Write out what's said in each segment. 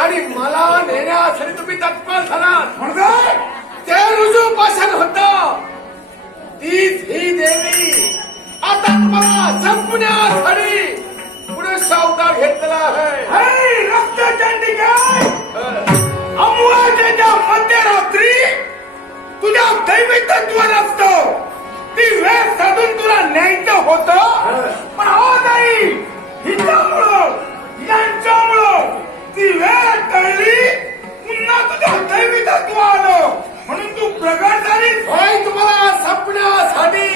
आणि मला नेण्यासाठी तुम्ही तत्पर झालात म्हणजे ते रुजूपासून होत तीच ही देवी आता तुम्हाला संपण्यासाठी पुढे अवतार घेतलेला आहे. रक्तचंडी काय अमवाच्या मध्यरात्री तुझ्या दैवी तत्व नसतं ती वेळ साधून तुला न्यायचं होतं पण हो नाही हिच्यामुळं यांच्यामुळं ती वेळ टळली पुन्हा तुझ्या दैवी तत्व आलं म्हणून तू प्रगट झाली. होय तुम्हाला संपण्यासाठी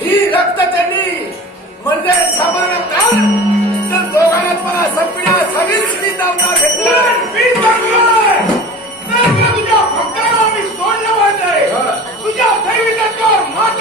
ही रक्तचंडी म्हणजे सामान्य काळ तर दोघांना तुम्हाला संपण्यासाठीच मी अवतार घेतला. मी सांगतोय तुझ्या भक्ताला मी सोडलं पाहिजे तुझ्या दैवी तत्वावर मात